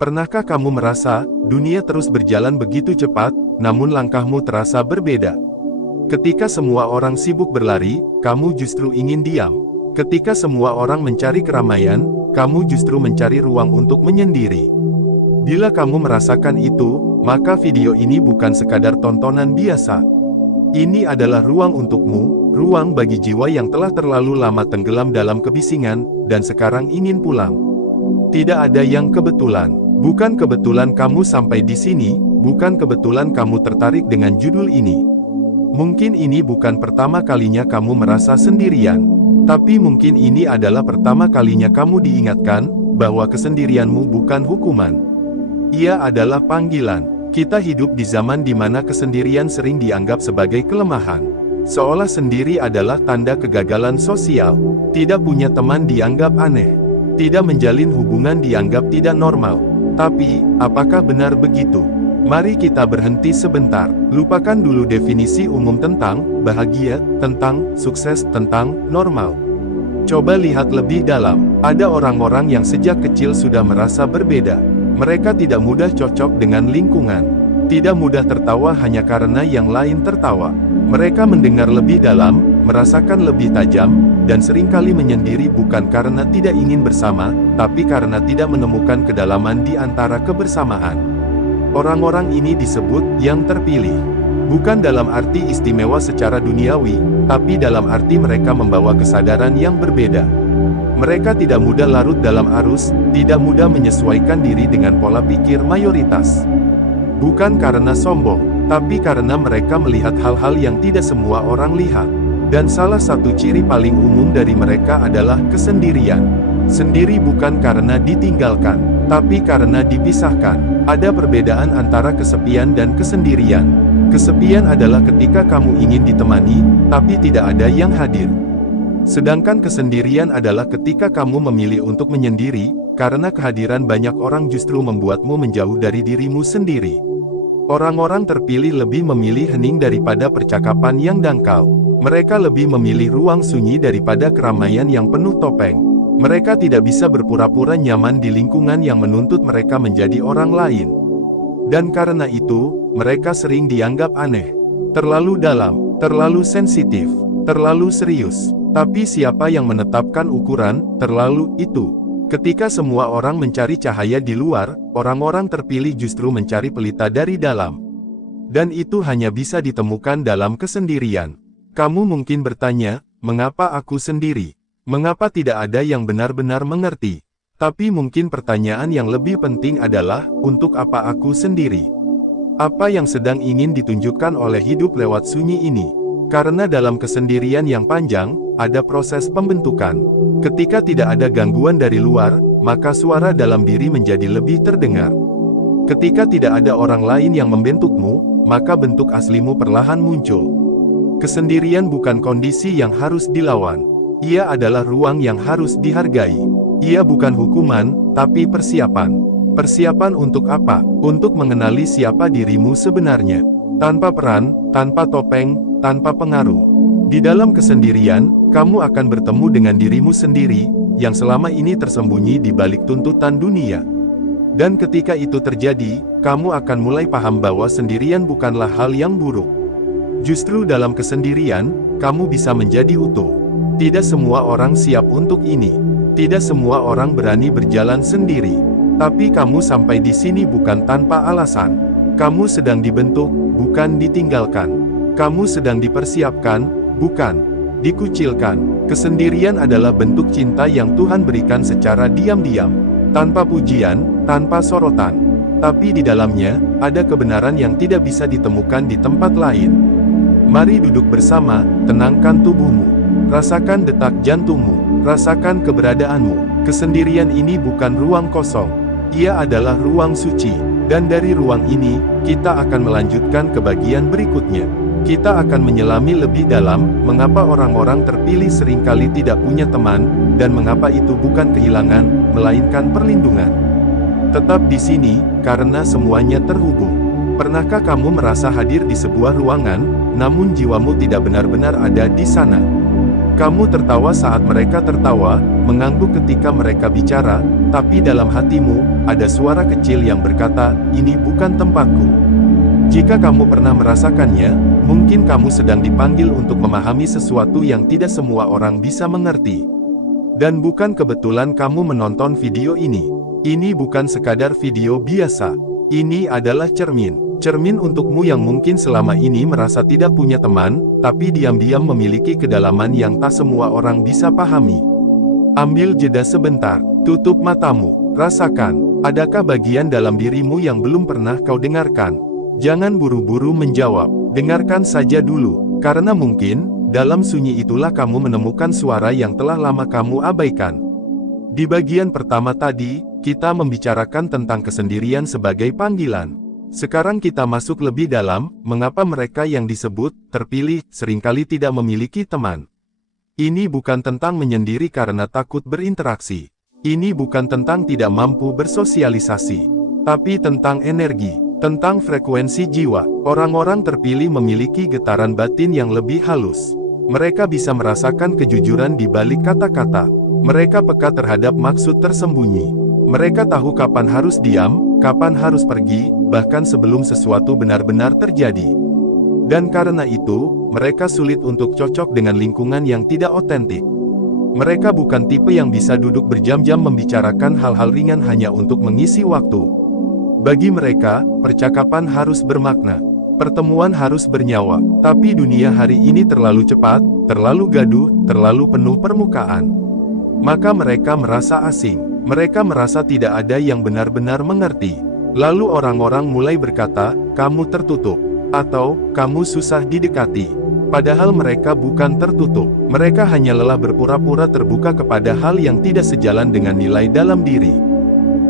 Pernahkah kamu merasa, dunia terus berjalan begitu cepat, namun langkahmu terasa berbeda? Ketika semua orang sibuk berlari, kamu justru ingin diam. Ketika semua orang mencari keramaian, kamu justru mencari ruang untuk menyendiri. Bila kamu merasakan itu, maka video ini bukan sekadar tontonan biasa. Ini adalah ruang untukmu, ruang bagi jiwa yang telah terlalu lama tenggelam dalam kebisingan, dan sekarang ingin pulang. Tidak ada yang kebetulan. Bukan kebetulan kamu sampai di sini, bukan kebetulan kamu tertarik dengan judul ini. Mungkin ini bukan pertama kalinya kamu merasa sendirian. Tapi mungkin ini adalah pertama kalinya kamu diingatkan, bahwa kesendirianmu bukan hukuman. Ia adalah panggilan. Kita hidup di zaman di mana kesendirian sering dianggap sebagai kelemahan. Seolah sendiri adalah tanda kegagalan sosial. Tidak punya teman dianggap aneh. Tidak menjalin hubungan dianggap tidak normal. Tapi, apakah benar begitu? Mari kita berhenti sebentar. Lupakan dulu definisi umum tentang bahagia, tentang sukses, tentang normal. Coba lihat lebih dalam. Ada orang-orang yang sejak kecil sudah merasa berbeda. Mereka tidak mudah cocok dengan lingkungan. Tidak mudah tertawa hanya karena yang lain tertawa. Mereka mendengar lebih dalam, merasakan lebih tajam, dan seringkali menyendiri bukan karena tidak ingin bersama, tapi karena tidak menemukan kedalaman di antara kebersamaan. Orang-orang ini disebut yang terpilih. Bukan dalam arti istimewa secara duniawi, tapi dalam arti mereka membawa kesadaran yang berbeda. Mereka tidak mudah larut dalam arus, tidak mudah menyesuaikan diri dengan pola pikir mayoritas. Bukan karena sombong, tapi karena mereka melihat hal-hal yang tidak semua orang lihat. Dan salah satu ciri paling umum dari mereka adalah kesendirian. Sendiri bukan karena ditinggalkan, tapi karena dipisahkan. Ada perbedaan antara kesepian dan kesendirian. Kesepian adalah ketika kamu ingin ditemani, tapi tidak ada yang hadir. Sedangkan kesendirian adalah ketika kamu memilih untuk menyendiri, karena kehadiran banyak orang justru membuatmu menjauh dari dirimu sendiri. Orang-orang terpilih lebih memilih hening daripada percakapan yang dangkal. Mereka lebih memilih ruang sunyi daripada keramaian yang penuh topeng. Mereka tidak bisa berpura-pura nyaman di lingkungan yang menuntut mereka menjadi orang lain. Dan karena itu, mereka sering dianggap aneh. Terlalu dalam, terlalu sensitif, terlalu serius. Tapi siapa yang menetapkan ukuran terlalu itu? Ketika semua orang mencari cahaya di luar, orang-orang terpilih justru mencari pelita dari dalam. Dan itu hanya bisa ditemukan dalam kesendirian. Kamu mungkin bertanya, mengapa aku sendiri? Mengapa tidak ada yang benar-benar mengerti? Tapi mungkin pertanyaan yang lebih penting adalah, untuk apa aku sendiri? Apa yang sedang ingin ditunjukkan oleh hidup lewat sunyi ini? Karena dalam kesendirian yang panjang, ada proses pembentukan. Ketika tidak ada gangguan dari luar, maka suara dalam diri menjadi lebih terdengar. Ketika tidak ada orang lain yang membentukmu, maka bentuk aslimu perlahan muncul. Kesendirian bukan kondisi yang harus dilawan. Ia adalah ruang yang harus dihargai. Ia bukan hukuman, tapi persiapan. Persiapan untuk apa? Untuk mengenali siapa dirimu sebenarnya. Tanpa peran, tanpa topeng, tanpa pengaruh. Di dalam kesendirian, kamu akan bertemu dengan dirimu sendiri, yang selama ini tersembunyi di balik tuntutan dunia. Dan ketika itu terjadi, kamu akan mulai paham bahwa sendirian bukanlah hal yang buruk. Justru dalam kesendirian, kamu bisa menjadi utuh. Tidak semua orang siap untuk ini. Tidak semua orang berani berjalan sendiri. Tapi kamu sampai di sini bukan tanpa alasan. Kamu sedang dibentuk, bukan ditinggalkan. Kamu sedang dipersiapkan, bukan dikucilkan. Kesendirian adalah bentuk cinta yang Tuhan berikan secara diam-diam, tanpa pujian, tanpa sorotan. Tapi di dalamnya, ada kebenaran yang tidak bisa ditemukan di tempat lain. Mari duduk bersama, tenangkan tubuhmu. Rasakan detak jantungmu, rasakan keberadaanmu. Kesendirian ini bukan ruang kosong. Ia adalah ruang suci. Dan dari ruang ini, kita akan melanjutkan ke bagian berikutnya. Kita akan menyelami lebih dalam, mengapa orang-orang terpilih seringkali tidak punya teman, dan mengapa itu bukan kehilangan, melainkan perlindungan. Tetap di sini, karena semuanya terhubung. Pernahkah kamu merasa hadir di sebuah ruangan, namun jiwamu tidak benar-benar ada di sana? Kamu tertawa saat mereka tertawa, mengangguk ketika mereka bicara, tapi dalam hatimu, ada suara kecil yang berkata, "Ini bukan tempatku." Jika kamu pernah merasakannya, mungkin kamu sedang dipanggil untuk memahami sesuatu yang tidak semua orang bisa mengerti. Dan bukan kebetulan kamu menonton video ini. Ini bukan sekadar video biasa. Ini adalah cermin. Cermin untukmu yang mungkin selama ini merasa tidak punya teman, tapi diam-diam memiliki kedalaman yang tak semua orang bisa pahami. Ambil jeda sebentar, tutup matamu, rasakan, adakah bagian dalam dirimu yang belum pernah kau dengarkan? Jangan buru-buru menjawab, dengarkan saja dulu, karena mungkin, dalam sunyi itulah kamu menemukan suara yang telah lama kamu abaikan. Di bagian pertama tadi, kita membicarakan tentang kesendirian sebagai panggilan. Sekarang kita masuk lebih dalam, mengapa mereka yang disebut terpilih seringkali tidak memiliki teman. Ini bukan tentang menyendiri karena takut berinteraksi. Ini bukan tentang tidak mampu bersosialisasi, tapi tentang energi, tentang frekuensi jiwa. Orang-orang terpilih memiliki getaran batin yang lebih halus. Mereka bisa merasakan kejujuran di balik kata-kata. Mereka peka terhadap maksud tersembunyi. Mereka tahu kapan harus diam, kapan harus pergi, bahkan sebelum sesuatu benar-benar terjadi. Dan karena itu, mereka sulit untuk cocok dengan lingkungan yang tidak otentik. Mereka bukan tipe yang bisa duduk berjam-jam membicarakan hal-hal ringan hanya untuk mengisi waktu. Bagi mereka, percakapan harus bermakna. Pertemuan harus bernyawa. Tapi dunia hari ini terlalu cepat, terlalu gaduh, terlalu penuh permukaan. Maka mereka merasa asing. Mereka merasa tidak ada yang benar-benar mengerti. Lalu orang-orang mulai berkata, "Kamu tertutup," atau "Kamu susah didekati." Padahal mereka bukan tertutup. Mereka hanya lelah berpura-pura terbuka kepada hal yang tidak sejalan dengan nilai dalam diri.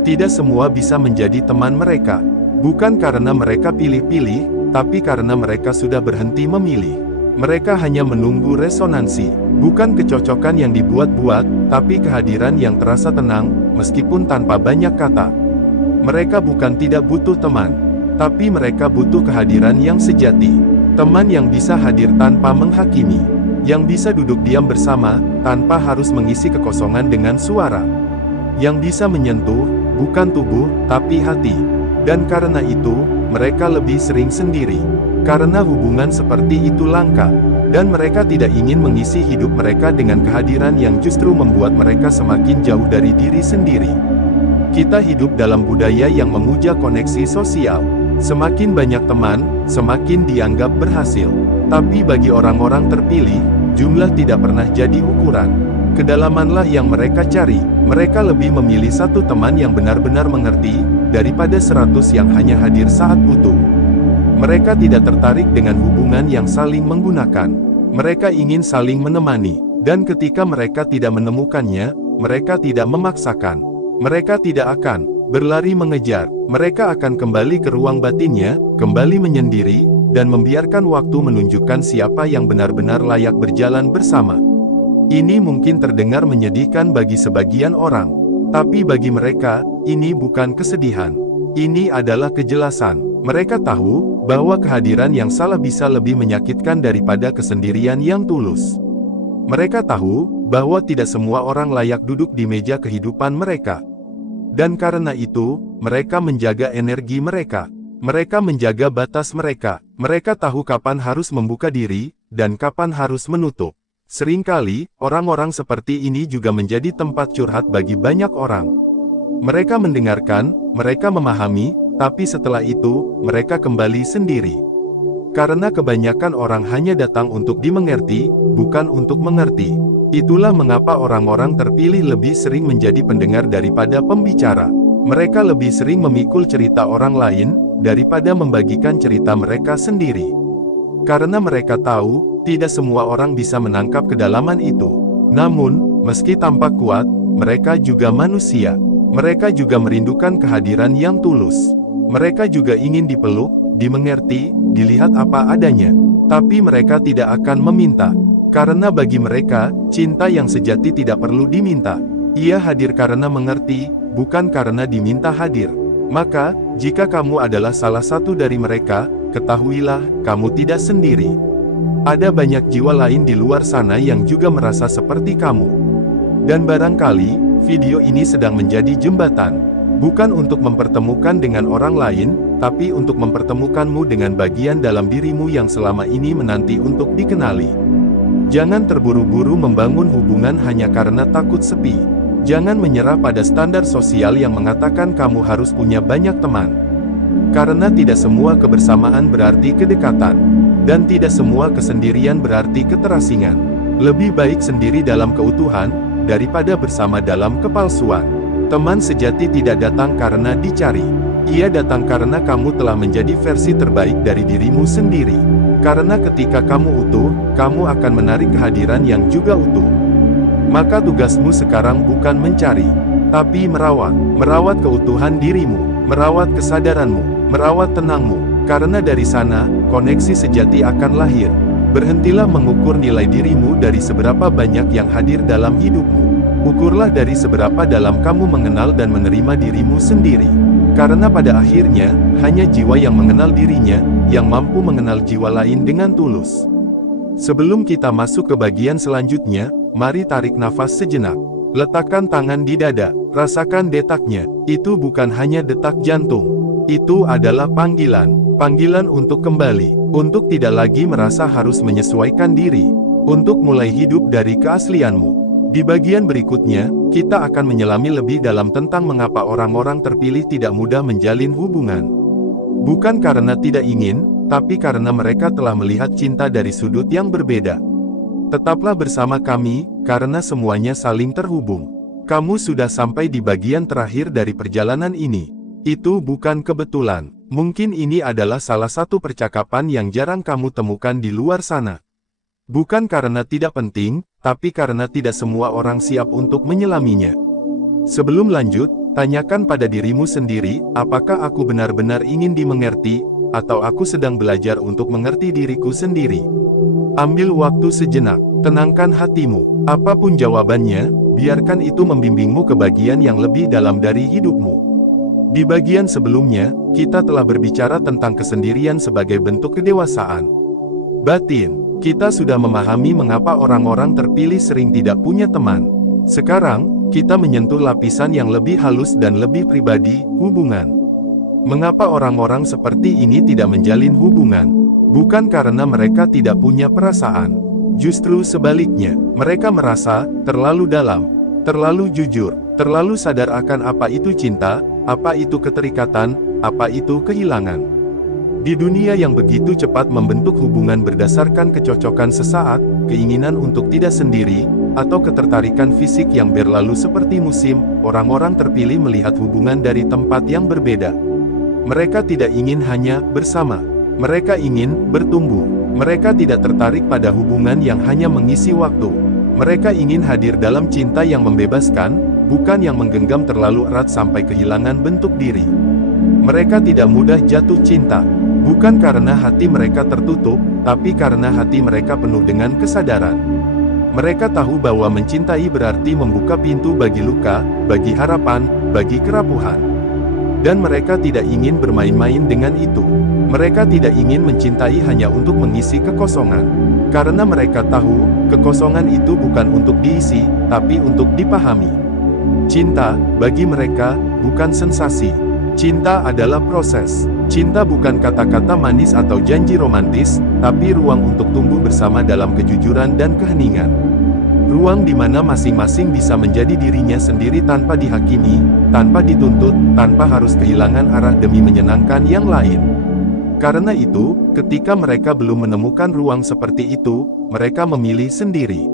Tidak semua bisa menjadi teman mereka. Bukan karena mereka pilih-pilih, tapi karena mereka sudah berhenti memilih. Mereka hanya menunggu resonansi. Bukan kecocokan yang dibuat-buat, tapi kehadiran yang terasa tenang, meskipun tanpa banyak kata. Mereka bukan tidak butuh teman, tapi mereka butuh kehadiran yang sejati. Teman yang bisa hadir tanpa menghakimi, yang bisa duduk diam bersama, tanpa harus mengisi kekosongan dengan suara. Yang bisa menyentuh, bukan tubuh, tapi hati. Dan karena itu, mereka lebih sering sendiri. Karena hubungan seperti itu langka. Dan mereka tidak ingin mengisi hidup mereka dengan kehadiran yang justru membuat mereka semakin jauh dari diri sendiri. Kita hidup dalam budaya yang memuja koneksi sosial. Semakin banyak teman, semakin dianggap berhasil. Tapi bagi orang-orang terpilih, jumlah tidak pernah jadi ukuran. Kedalamanlah yang mereka cari. Mereka lebih memilih satu teman yang benar-benar mengerti, daripada 100 yang hanya hadir saat butuh. Mereka tidak tertarik dengan hubungan yang saling menggunakan. Mereka ingin saling menemani. Dan ketika mereka tidak menemukannya, mereka tidak memaksakan. Mereka tidak akan berlari mengejar. Mereka akan kembali ke ruang batinnya, kembali menyendiri, dan membiarkan waktu menunjukkan siapa yang benar-benar layak berjalan bersama. Ini mungkin terdengar menyedihkan bagi sebagian orang. Tapi bagi mereka, ini bukan kesedihan. Ini adalah kejelasan. Mereka tahu bahwa kehadiran yang salah bisa lebih menyakitkan daripada kesendirian yang tulus. Mereka tahu bahwa tidak semua orang layak duduk di meja kehidupan mereka. Dan karena itu, mereka menjaga energi mereka. Mereka menjaga batas mereka. Mereka tahu kapan harus membuka diri, dan kapan harus menutup. Seringkali, orang-orang seperti ini juga menjadi tempat curhat bagi banyak orang. Mereka mendengarkan, mereka memahami, tapi setelah itu, mereka kembali sendiri. Karena kebanyakan orang hanya datang untuk dimengerti, bukan untuk mengerti. Itulah mengapa orang-orang terpilih lebih sering menjadi pendengar daripada pembicara. Mereka lebih sering memikul cerita orang lain, daripada membagikan cerita mereka sendiri. Karena mereka tahu, tidak semua orang bisa menangkap kedalaman itu. Namun, meski tampak kuat, mereka juga manusia. Mereka juga merindukan kehadiran yang tulus. Mereka juga ingin dipeluk, dimengerti, dilihat apa adanya. Tapi mereka tidak akan meminta. Karena bagi mereka, cinta yang sejati tidak perlu diminta. Ia hadir karena mengerti, bukan karena diminta hadir. Maka, jika kamu adalah salah satu dari mereka, ketahuilah, kamu tidak sendiri. Ada banyak jiwa lain di luar sana yang juga merasa seperti kamu. Dan barangkali, video ini sedang menjadi jembatan. Bukan untuk mempertemukan dengan orang lain, tapi untuk mempertemukanmu dengan bagian dalam dirimu yang selama ini menanti untuk dikenali. Jangan terburu-buru membangun hubungan hanya karena takut sepi. Jangan menyerah pada standar sosial yang mengatakan kamu harus punya banyak teman. Karena tidak semua kebersamaan berarti kedekatan. Dan tidak semua kesendirian berarti keterasingan. Lebih baik sendiri dalam keutuhan, daripada bersama dalam kepalsuan. Teman sejati tidak datang karena dicari. Ia datang karena kamu telah menjadi versi terbaik dari dirimu sendiri. Karena ketika kamu utuh, kamu akan menarik kehadiran yang juga utuh. Maka tugasmu sekarang bukan mencari, tapi merawat. Merawat keutuhan dirimu, merawat kesadaranmu, merawat tenangmu. Karena dari sana, koneksi sejati akan lahir. Berhentilah mengukur nilai dirimu dari seberapa banyak yang hadir dalam hidupmu. Ukurlah dari seberapa dalam kamu mengenal dan menerima dirimu sendiri. Karena pada akhirnya, hanya jiwa yang mengenal dirinya, yang mampu mengenal jiwa lain dengan tulus. Sebelum kita masuk ke bagian selanjutnya, mari tarik nafas sejenak. Letakkan tangan di dada, rasakan detaknya. Itu bukan hanya detak jantung. Itu adalah panggilan. Panggilan untuk kembali, untuk tidak lagi merasa harus menyesuaikan diri, untuk mulai hidup dari keaslianmu. Di bagian berikutnya, kita akan menyelami lebih dalam tentang mengapa orang-orang terpilih tidak mudah menjalin hubungan. Bukan karena tidak ingin, tapi karena mereka telah melihat cinta dari sudut yang berbeda. Tetaplah bersama kami, karena semuanya saling terhubung. Kamu sudah sampai di bagian terakhir dari perjalanan ini. Itu bukan kebetulan. Mungkin ini adalah salah satu percakapan yang jarang kamu temukan di luar sana. Bukan karena tidak penting, tapi karena tidak semua orang siap untuk menyelaminya. Sebelum lanjut, tanyakan pada dirimu sendiri, apakah aku benar-benar ingin dimengerti, atau aku sedang belajar untuk mengerti diriku sendiri. Ambil waktu sejenak, tenangkan hatimu. Apapun jawabannya, biarkan itu membimbingmu ke bagian yang lebih dalam dari hidupmu. Di bagian sebelumnya, kita telah berbicara tentang kesendirian sebagai bentuk kedewasaan batin. Kita sudah memahami mengapa orang-orang terpilih sering tidak punya teman. Sekarang, kita menyentuh lapisan yang lebih halus dan lebih pribadi, hubungan. Mengapa orang-orang seperti ini tidak menjalin hubungan? Bukan karena mereka tidak punya perasaan. Justru sebaliknya, mereka merasa terlalu dalam, terlalu jujur, terlalu sadar akan apa itu cinta, apa itu keterikatan, apa itu kehilangan. Di dunia yang begitu cepat membentuk hubungan berdasarkan kecocokan sesaat, keinginan untuk tidak sendiri, atau ketertarikan fisik yang berlalu seperti musim, orang-orang terpilih melihat hubungan dari tempat yang berbeda. Mereka tidak ingin hanya bersama. Mereka ingin bertumbuh. Mereka tidak tertarik pada hubungan yang hanya mengisi waktu. Mereka ingin hadir dalam cinta yang membebaskan, bukan yang menggenggam terlalu erat sampai kehilangan bentuk diri. Mereka tidak mudah jatuh cinta, bukan karena hati mereka tertutup, tapi karena hati mereka penuh dengan kesadaran. Mereka tahu bahwa mencintai berarti membuka pintu bagi luka, bagi harapan, bagi kerapuhan. Dan mereka tidak ingin bermain-main dengan itu. Mereka tidak ingin mencintai hanya untuk mengisi kekosongan. Karena mereka tahu, kekosongan itu bukan untuk diisi, tapi untuk dipahami. Cinta, bagi mereka, bukan sensasi. Cinta adalah proses. Cinta bukan kata-kata manis atau janji romantis, tapi ruang untuk tumbuh bersama dalam kejujuran dan keheningan. Ruang di mana masing-masing bisa menjadi dirinya sendiri tanpa dihakimi, tanpa dituntut, tanpa harus kehilangan arah demi menyenangkan yang lain. Karena itu, ketika mereka belum menemukan ruang seperti itu, mereka memilih sendiri.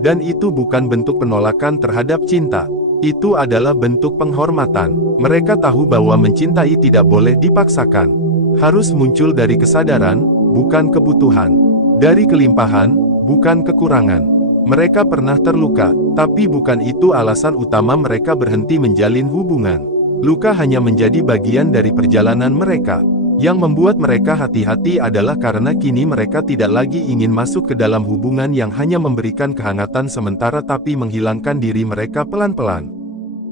Dan itu bukan bentuk penolakan terhadap cinta. Itu adalah bentuk penghormatan. Mereka tahu bahwa mencintai tidak boleh dipaksakan. Harus muncul dari kesadaran, bukan kebutuhan. Dari kelimpahan, bukan kekurangan. Mereka pernah terluka, tapi bukan itu alasan utama mereka berhenti menjalin hubungan. Luka hanya menjadi bagian dari perjalanan mereka. Yang membuat mereka hati-hati adalah karena kini mereka tidak lagi ingin masuk ke dalam hubungan yang hanya memberikan kehangatan sementara tapi menghilangkan diri mereka pelan-pelan.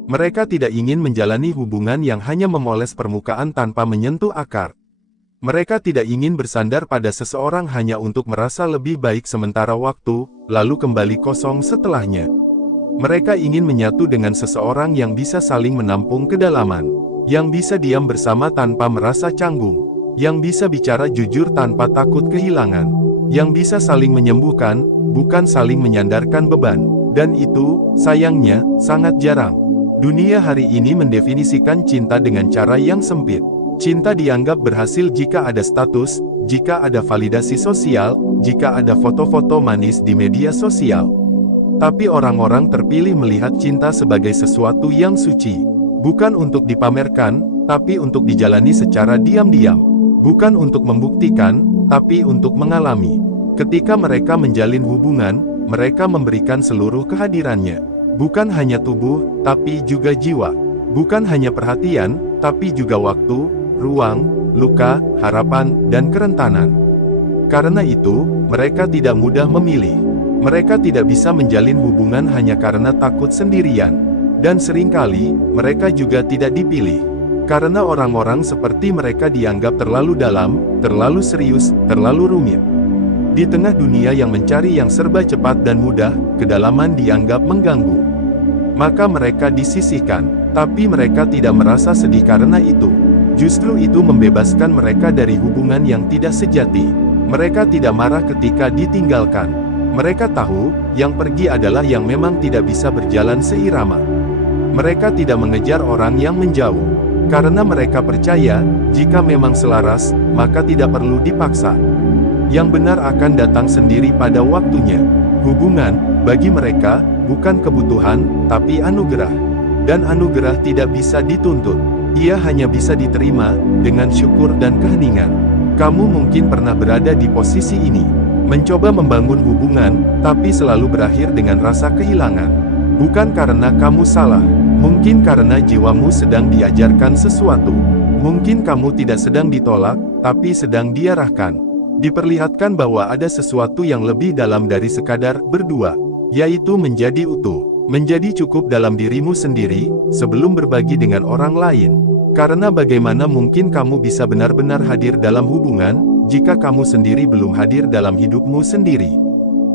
Mereka tidak ingin menjalani hubungan yang hanya memoles permukaan tanpa menyentuh akar. Mereka tidak ingin bersandar pada seseorang hanya untuk merasa lebih baik sementara waktu, lalu kembali kosong setelahnya. Mereka ingin menyatu dengan seseorang yang bisa saling menampung kedalaman, yang bisa diam bersama tanpa merasa canggung, yang bisa bicara jujur tanpa takut kehilangan, yang bisa saling menyembuhkan, bukan saling menyandarkan beban. Dan itu, sayangnya, sangat jarang. Dunia hari ini mendefinisikan cinta dengan cara yang sempit. Cinta dianggap berhasil jika ada status, jika ada validasi sosial, jika ada foto-foto manis di media sosial. Tapi orang-orang terpilih melihat cinta sebagai sesuatu yang suci. Bukan untuk dipamerkan, tapi untuk dijalani secara diam-diam. Bukan untuk membuktikan, tapi untuk mengalami. Ketika mereka menjalin hubungan, mereka memberikan seluruh kehadirannya. Bukan hanya tubuh, tapi juga jiwa. Bukan hanya perhatian, tapi juga waktu, ruang, luka, harapan, dan kerentanan. Karena itu, mereka tidak mudah memilih. Mereka tidak bisa menjalin hubungan hanya karena takut sendirian. Dan seringkali, mereka juga tidak dipilih. Karena orang-orang seperti mereka dianggap terlalu dalam, terlalu serius, terlalu rumit. Di tengah dunia yang mencari yang serba cepat dan mudah, kedalaman dianggap mengganggu. Maka mereka disisihkan, tapi mereka tidak merasa sedih karena itu. Justru itu membebaskan mereka dari hubungan yang tidak sejati. Mereka tidak marah ketika ditinggalkan. Mereka tahu, yang pergi adalah yang memang tidak bisa berjalan seirama. Mereka tidak mengejar orang yang menjauh. Karena mereka percaya, jika memang selaras, maka tidak perlu dipaksa. Yang benar akan datang sendiri pada waktunya. Hubungan, bagi mereka, bukan kebutuhan, tapi anugerah. Dan anugerah tidak bisa dituntut. Ia hanya bisa diterima, dengan syukur dan keheningan. Kamu mungkin pernah berada di posisi ini. Mencoba membangun hubungan, tapi selalu berakhir dengan rasa kehilangan. Bukan karena kamu salah. Mungkin karena jiwamu sedang diajarkan sesuatu. Mungkin kamu tidak sedang ditolak, tapi sedang diarahkan. Diperlihatkan bahwa ada sesuatu yang lebih dalam dari sekadar berdua, yaitu menjadi utuh, menjadi cukup dalam dirimu sendiri, sebelum berbagi dengan orang lain. Karena bagaimana mungkin kamu bisa benar-benar hadir dalam hubungan, jika kamu sendiri belum hadir dalam hidupmu sendiri?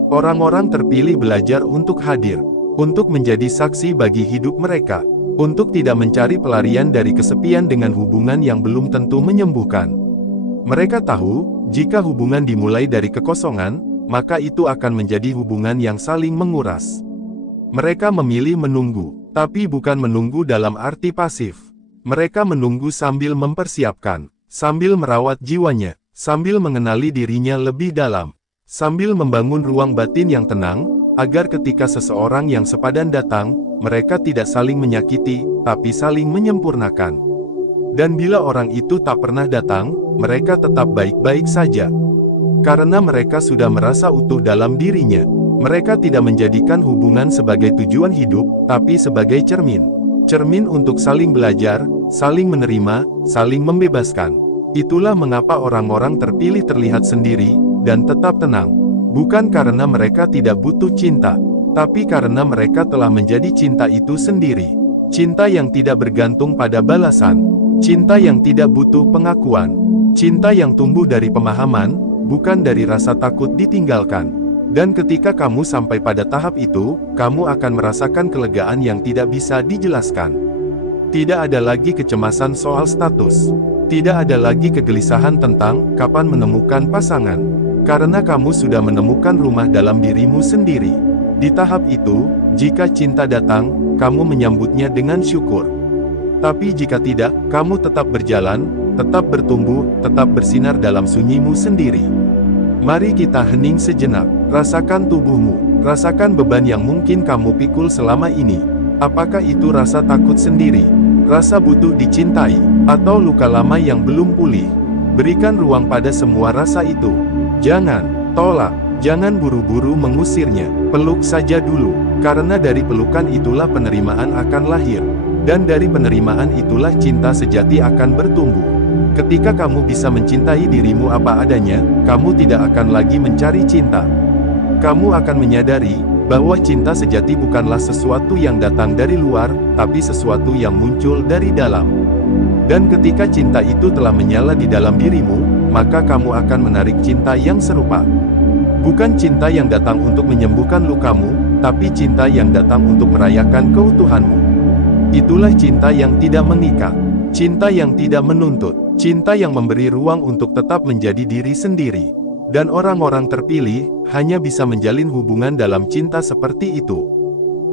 Orang-orang terpilih belajar untuk hadir, untuk menjadi saksi bagi hidup mereka, untuk tidak mencari pelarian dari kesepian dengan hubungan yang belum tentu menyembuhkan. Mereka tahu, jika hubungan dimulai dari kekosongan, maka itu akan menjadi hubungan yang saling menguras. Mereka memilih menunggu, tapi bukan menunggu dalam arti pasif. Mereka menunggu sambil mempersiapkan, sambil merawat jiwanya, sambil mengenali dirinya lebih dalam, sambil membangun ruang batin yang tenang, agar ketika seseorang yang sepadan datang, mereka tidak saling menyakiti, tapi saling menyempurnakan. Dan bila orang itu tak pernah datang, mereka tetap baik-baik saja. Karena mereka sudah merasa utuh dalam dirinya. Mereka tidak menjadikan hubungan sebagai tujuan hidup, tapi sebagai cermin. Cermin untuk saling belajar, saling menerima, saling membebaskan. Itulah mengapa orang-orang terpilih terlihat sendiri, dan tetap tenang. Bukan karena mereka tidak butuh cinta, tapi karena mereka telah menjadi cinta itu sendiri. Cinta yang tidak bergantung pada balasan. Cinta yang tidak butuh pengakuan. Cinta yang tumbuh dari pemahaman, bukan dari rasa takut ditinggalkan. Dan ketika kamu sampai pada tahap itu, kamu akan merasakan kelegaan yang tidak bisa dijelaskan. Tidak ada lagi kecemasan soal status. Tidak ada lagi kegelisahan tentang kapan menemukan pasangan. Karena kamu sudah menemukan rumah dalam dirimu sendiri. Di tahap itu, jika cinta datang, kamu menyambutnya dengan syukur. Tapi jika tidak, kamu tetap berjalan, tetap bertumbuh, tetap bersinar dalam sunyimu sendiri. Mari kita hening sejenak. Rasakan tubuhmu. Rasakan beban yang mungkin kamu pikul selama ini. Apakah itu rasa takut sendiri? Rasa butuh dicintai, atau luka lama yang belum pulih? Berikan ruang pada semua rasa itu. Jangan tolak, jangan buru-buru mengusirnya. Peluk saja dulu, karena dari pelukan itulah penerimaan akan lahir. Dan dari penerimaan itulah cinta sejati akan bertumbuh. Ketika kamu bisa mencintai dirimu apa adanya, kamu tidak akan lagi mencari cinta. Kamu akan menyadari bahwa cinta sejati bukanlah sesuatu yang datang dari luar, tapi sesuatu yang muncul dari dalam. Dan ketika cinta itu telah menyala di dalam dirimu, maka kamu akan menarik cinta yang serupa. Bukan cinta yang datang untuk menyembuhkan lukamu, tapi cinta yang datang untuk merayakan keutuhanmu. Itulah cinta yang tidak mengikat, cinta yang tidak menuntut, cinta yang memberi ruang untuk tetap menjadi diri sendiri. Dan orang-orang terpilih hanya bisa menjalin hubungan dalam cinta seperti itu.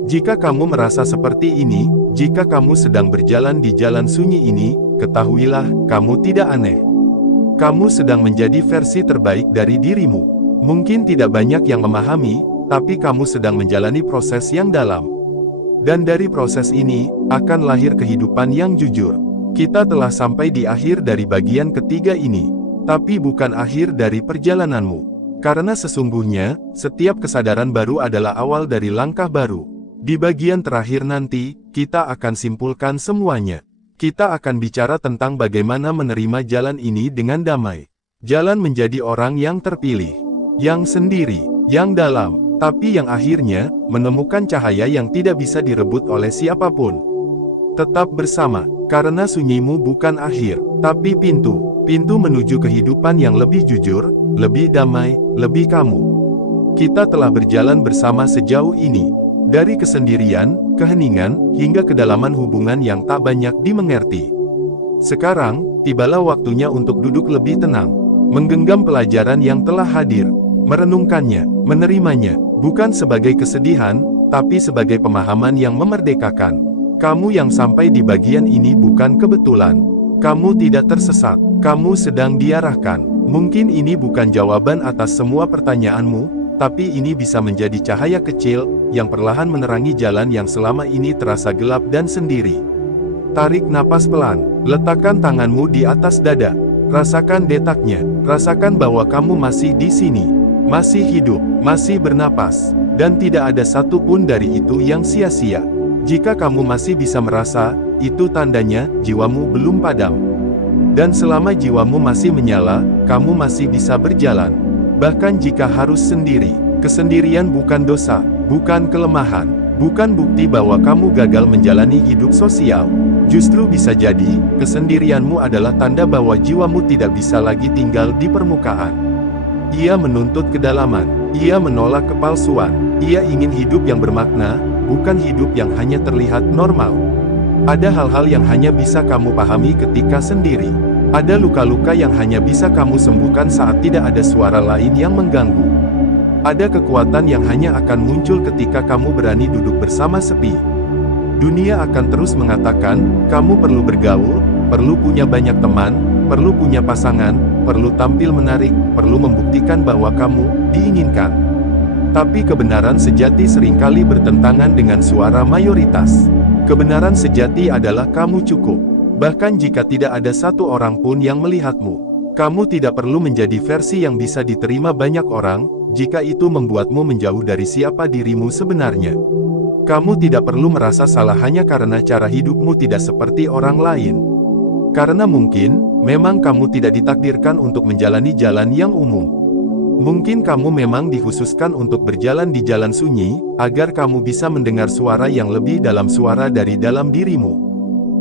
Jika kamu merasa seperti ini, jika kamu sedang berjalan di jalan sunyi ini, ketahuilah, kamu tidak aneh. Kamu sedang menjadi versi terbaik dari dirimu. Mungkin tidak banyak yang memahami, tapi kamu sedang menjalani proses yang dalam. Dan dari proses ini, akan lahir kehidupan yang jujur. Kita telah sampai di akhir dari bagian ketiga ini. Tapi bukan akhir dari perjalananmu. Karena sesungguhnya, setiap kesadaran baru adalah awal dari langkah baru. Di bagian terakhir nanti, kita akan simpulkan semuanya. Kita akan bicara tentang bagaimana menerima jalan ini dengan damai. Jalan menjadi orang yang terpilih, yang sendiri, yang dalam, tapi yang akhirnya menemukan cahaya yang tidak bisa direbut oleh siapapun. Tetap bersama, karena sunyimu bukan akhir, tapi pintu menuju kehidupan yang lebih jujur, lebih damai, lebih kamu. Kita telah berjalan bersama sejauh ini. Dari kesendirian, keheningan, hingga kedalaman hubungan yang tak banyak dimengerti. Sekarang, tibalah waktunya untuk duduk lebih tenang, menggenggam pelajaran yang telah hadir, merenungkannya, menerimanya, bukan sebagai kesedihan, tapi sebagai pemahaman yang memerdekakan. Kamu yang sampai di bagian ini bukan kebetulan. Kamu tidak tersesat, kamu sedang diarahkan. Mungkin ini bukan jawaban atas semua pertanyaanmu, tapi ini bisa menjadi cahaya kecil, yang perlahan menerangi jalan yang selama ini terasa gelap dan sendiri. Tarik napas pelan, letakkan tanganmu di atas dada, rasakan detaknya, rasakan bahwa kamu masih di sini, masih hidup, masih bernapas, dan tidak ada satupun dari itu yang sia-sia. Jika kamu masih bisa merasa, itu tandanya, jiwamu belum padam. Dan selama jiwamu masih menyala, kamu masih bisa berjalan. Bahkan jika harus sendiri, kesendirian bukan dosa, bukan kelemahan, bukan bukti bahwa kamu gagal menjalani hidup sosial. Justru bisa jadi, kesendirianmu adalah tanda bahwa jiwamu tidak bisa lagi tinggal di permukaan. Ia menuntut kedalaman, ia menolak kepalsuan, ia ingin hidup yang bermakna, bukan hidup yang hanya terlihat normal. Ada hal-hal yang hanya bisa kamu pahami ketika sendiri. Ada luka-luka yang hanya bisa kamu sembuhkan saat tidak ada suara lain yang mengganggu. Ada kekuatan yang hanya akan muncul ketika kamu berani duduk bersama sepi. Dunia akan terus mengatakan, kamu perlu bergaul, perlu punya banyak teman, perlu punya pasangan, perlu tampil menarik, perlu membuktikan bahwa kamu diinginkan. Tapi kebenaran sejati seringkali bertentangan dengan suara mayoritas. Kebenaran sejati adalah kamu cukup. Bahkan jika tidak ada satu orang pun yang melihatmu, kamu tidak perlu menjadi versi yang bisa diterima banyak orang, jika itu membuatmu menjauh dari siapa dirimu sebenarnya. Kamu tidak perlu merasa salah hanya karena cara hidupmu tidak seperti orang lain. Karena mungkin, memang kamu tidak ditakdirkan untuk menjalani jalan yang umum. Mungkin kamu memang dikhususkan untuk berjalan di jalan sunyi, agar kamu bisa mendengar suara yang lebih dalam, suara dari dalam dirimu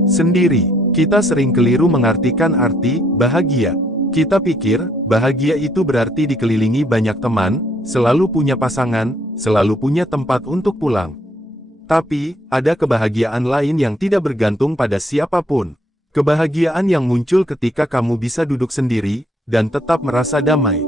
sendiri. Kita sering keliru mengartikan arti bahagia. Kita pikir, bahagia itu berarti dikelilingi banyak teman, selalu punya pasangan, selalu punya tempat untuk pulang. Tapi, ada kebahagiaan lain yang tidak bergantung pada siapapun. Kebahagiaan yang muncul ketika kamu bisa duduk sendiri, dan tetap merasa damai.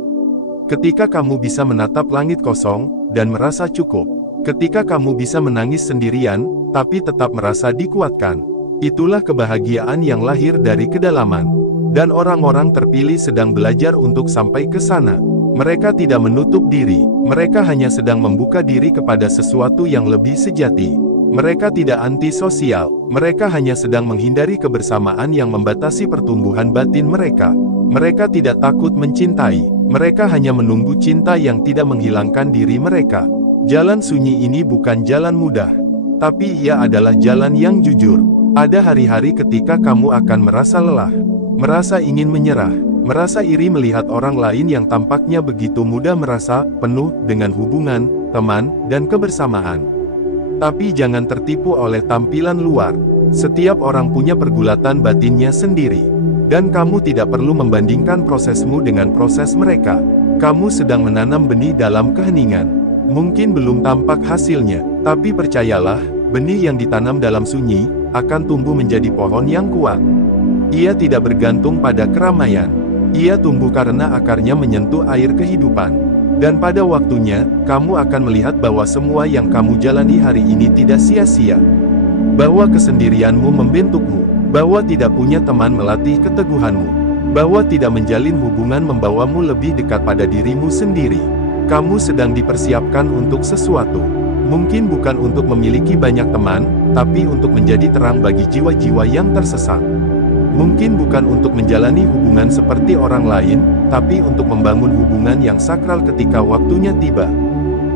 Ketika kamu bisa menatap langit kosong, dan merasa cukup. Ketika kamu bisa menangis sendirian, tapi tetap merasa dikuatkan. Itulah kebahagiaan yang lahir dari kedalaman. Dan orang-orang terpilih sedang belajar untuk sampai ke sana. Mereka tidak menutup diri, mereka hanya sedang membuka diri kepada sesuatu yang lebih sejati. Mereka tidak antisosial, mereka hanya sedang menghindari kebersamaan yang membatasi pertumbuhan batin mereka. Mereka tidak takut mencintai, mereka hanya menunggu cinta yang tidak menghilangkan diri mereka. Jalan sunyi ini bukan jalan mudah, tapi ia adalah jalan yang jujur. Ada hari-hari ketika kamu akan merasa lelah, merasa ingin menyerah, merasa iri melihat orang lain yang tampaknya begitu mudah merasa penuh dengan hubungan, teman, dan kebersamaan. Tapi jangan tertipu oleh tampilan luar. Setiap orang punya pergulatan batinnya sendiri. Dan kamu tidak perlu membandingkan prosesmu dengan proses mereka. Kamu sedang menanam benih dalam keheningan. Mungkin belum tampak hasilnya, tapi percayalah, benih yang ditanam dalam sunyi, akan tumbuh menjadi pohon yang kuat. Ia tidak bergantung pada keramaian. Ia tumbuh karena akarnya menyentuh air kehidupan. Dan pada waktunya, kamu akan melihat bahwa semua yang kamu jalani hari ini tidak sia-sia. Bahwa kesendirianmu membentukmu. Bahwa tidak punya teman melatih keteguhanmu. Bahwa tidak menjalin hubungan membawamu lebih dekat pada dirimu sendiri. Kamu sedang dipersiapkan untuk sesuatu. Mungkin bukan untuk memiliki banyak teman, tapi untuk menjadi terang bagi jiwa-jiwa yang tersesat. Mungkin bukan untuk menjalani hubungan seperti orang lain, tapi untuk membangun hubungan yang sakral ketika waktunya tiba.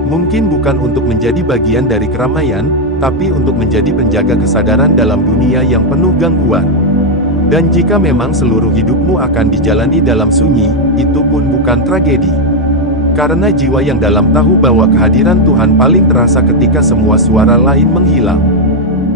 Mungkin bukan untuk menjadi bagian dari keramaian, tapi untuk menjadi penjaga kesadaran dalam dunia yang penuh gangguan. Dan jika memang seluruh hidupmu akan dijalani dalam sunyi, itu pun bukan tragedi. Karena jiwa yang dalam tahu bahwa kehadiran Tuhan paling terasa ketika semua suara lain menghilang.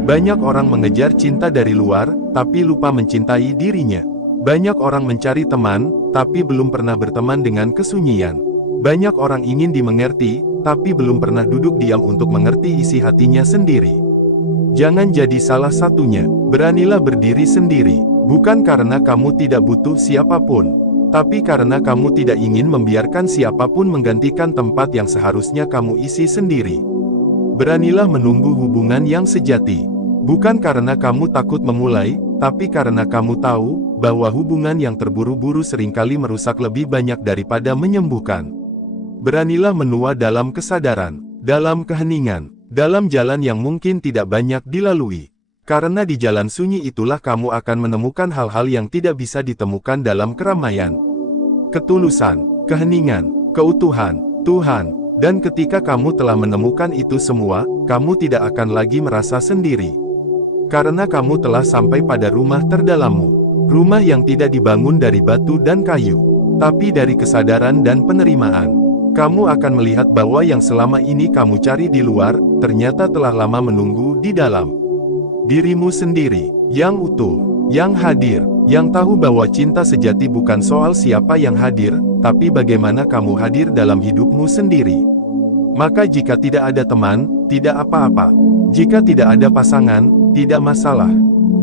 Banyak orang mengejar cinta dari luar, tapi lupa mencintai dirinya. Banyak orang mencari teman, tapi belum pernah berteman dengan kesunyian. Banyak orang ingin dimengerti, tapi belum pernah duduk diam untuk mengerti isi hatinya sendiri. Jangan jadi salah satunya. Beranilah berdiri sendiri. Bukan karena kamu tidak butuh siapapun, tapi karena kamu tidak ingin membiarkan siapapun menggantikan tempat yang seharusnya kamu isi sendiri. Beranilah menunggu hubungan yang sejati. Bukan karena kamu takut memulai, tapi karena kamu tahu bahwa hubungan yang terburu-buru seringkali merusak lebih banyak daripada menyembuhkan. Beranilah menua dalam kesadaran, dalam keheningan, dalam jalan yang mungkin tidak banyak dilalui. Karena di jalan sunyi itulah kamu akan menemukan hal-hal yang tidak bisa ditemukan dalam keramaian. Ketulusan, keheningan, keutuhan, Tuhan. Dan ketika kamu telah menemukan itu semua, kamu tidak akan lagi merasa sendiri. Karena kamu telah sampai pada rumah terdalammu. Rumah yang tidak dibangun dari batu dan kayu, tapi dari kesadaran dan penerimaan. Kamu akan melihat bahwa yang selama ini kamu cari di luar, ternyata telah lama menunggu di dalam dirimu sendiri, yang utuh, yang hadir, yang tahu bahwa cinta sejati bukan soal siapa yang hadir, tapi bagaimana kamu hadir dalam hidupmu sendiri. Maka jika tidak ada teman, tidak apa-apa. Jika tidak ada pasangan, tidak masalah.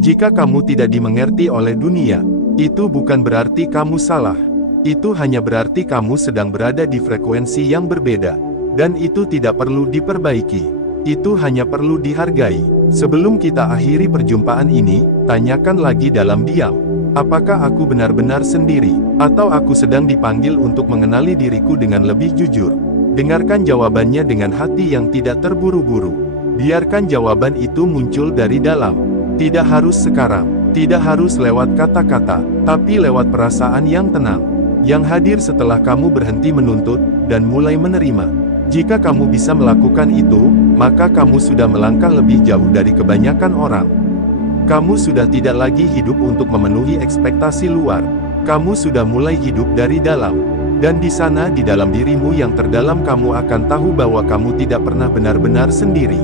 Jika kamu tidak dimengerti oleh dunia, itu bukan berarti kamu salah. Itu hanya berarti kamu sedang berada di frekuensi yang berbeda. Dan itu tidak perlu diperbaiki. Itu hanya perlu dihargai. Sebelum kita akhiri perjumpaan ini, tanyakan lagi dalam diam. Apakah aku benar-benar sendiri? Atau aku sedang dipanggil untuk mengenali diriku dengan lebih jujur? Dengarkan jawabannya dengan hati yang tidak terburu-buru. Biarkan jawaban itu muncul dari dalam. Tidak harus sekarang, tidak harus lewat kata-kata, tapi lewat perasaan yang tenang, yang hadir setelah kamu berhenti menuntut, dan mulai menerima. Jika kamu bisa melakukan itu, maka kamu sudah melangkah lebih jauh dari kebanyakan orang. Kamu sudah tidak lagi hidup untuk memenuhi ekspektasi luar. Kamu sudah mulai hidup dari dalam. Dan di sana di dalam dirimu yang terdalam kamu akan tahu bahwa kamu tidak pernah benar-benar sendiri.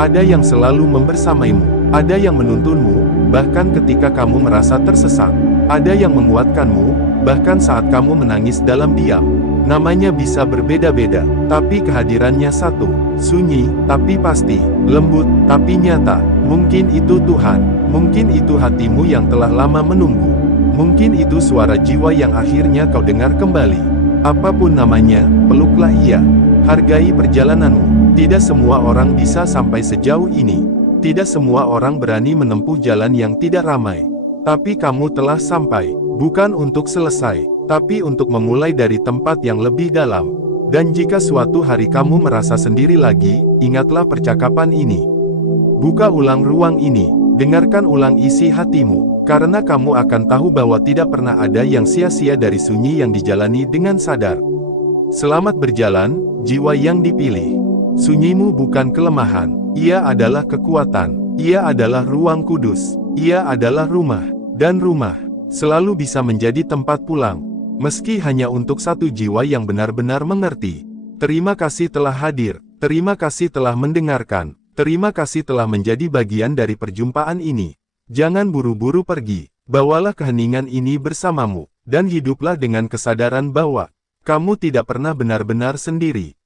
Ada yang selalu membersamaimu, ada yang menuntunmu, bahkan ketika kamu merasa tersesat. Ada yang menguatkanmu, bahkan saat kamu menangis dalam diam. Namanya bisa berbeda-beda, tapi kehadirannya satu. Sunyi, tapi pasti. Lembut, tapi nyata. Mungkin itu Tuhan, mungkin itu hatimu yang telah lama menunggu. Mungkin itu suara jiwa yang akhirnya kau dengar kembali. Apapun namanya, peluklah ia. Hargai perjalananmu. Tidak semua orang bisa sampai sejauh ini. Tidak semua orang berani menempuh jalan yang tidak ramai. Tapi kamu telah sampai, bukan untuk selesai, tapi untuk memulai dari tempat yang lebih dalam. Dan jika suatu hari kamu merasa sendiri lagi, ingatlah percakapan ini. Buka ulang ruang ini, dengarkan ulang isi hatimu, karena kamu akan tahu bahwa tidak pernah ada yang sia-sia dari sunyi yang dijalani dengan sadar. Selamat berjalan, jiwa yang dipilih. Sunyimu bukan kelemahan, ia adalah kekuatan, ia adalah ruang kudus, ia adalah rumah, dan rumah selalu bisa menjadi tempat pulang, meski hanya untuk satu jiwa yang benar-benar mengerti. Terima kasih telah hadir, terima kasih telah mendengarkan, terima kasih telah menjadi bagian dari perjumpaan ini. Jangan buru-buru pergi, bawalah keheningan ini bersamamu, dan hiduplah dengan kesadaran bahwa kamu tidak pernah benar-benar sendiri.